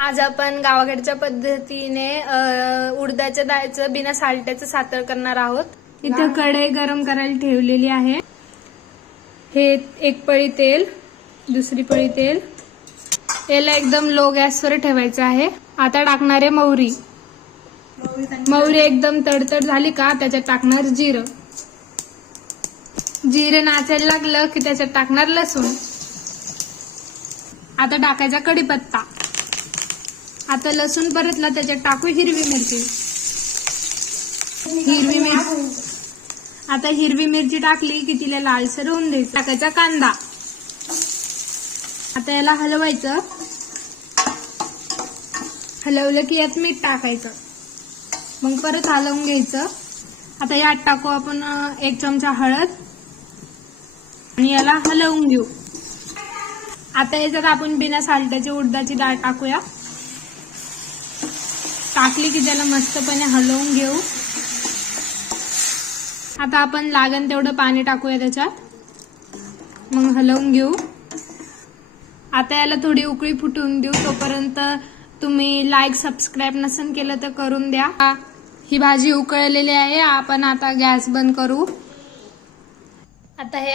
आज आपण गावाकडच्या पद्धतीने उडदाच्या डाळीचं बिना साल्ट्याचं सातळ करणार आहोत। इथे कढई गरम करायला ठेवलेली आहे। हे एक पळी तेल, दुसरी पळी तेल, याला एकदम लो गॅसवर ठेवायचं आहे। आता टाकणार आहे मोहरी। मोहरी एकदम तडतड झाली का त्याच्यात टाकणार जिरं। जिरे नाचायला लागलं की त्याच्यात टाकणार लसूण। आता टाकायचा कढीपत्ता। आता लसूण परतला त्याच्यात टाकू हिरवी मिरची। आता हिरवी मिरची टाकली की तिला लालसर होऊन द्यायचं। टाकायचा कांदा। आता याला हलवायचं। हलवलं की यात मीठ टाकायचं, मग परत हलवून घ्यायचं। आता यात टाकू आपण 1 चमचा हळद आणि याला हलवून घेऊ। आता याच्यात आपण बिना साल्टाची उडदाची डाळ टाकूया। टाकली की त्याला मस्तपणे हलवून घेऊ। आता आपण लागण तेवढं पाणी टाकूया त्याच्यात, मग हलवून घेऊ। आता याला थोडी उकळी फुटून देऊ। तोपर्यंत तुम्ही लाईक सबस्क्राईब नसेल केलं तर करून द्या। ही भाजी उकळलेली आहे। आपण आता गॅस बंद करू। आता हे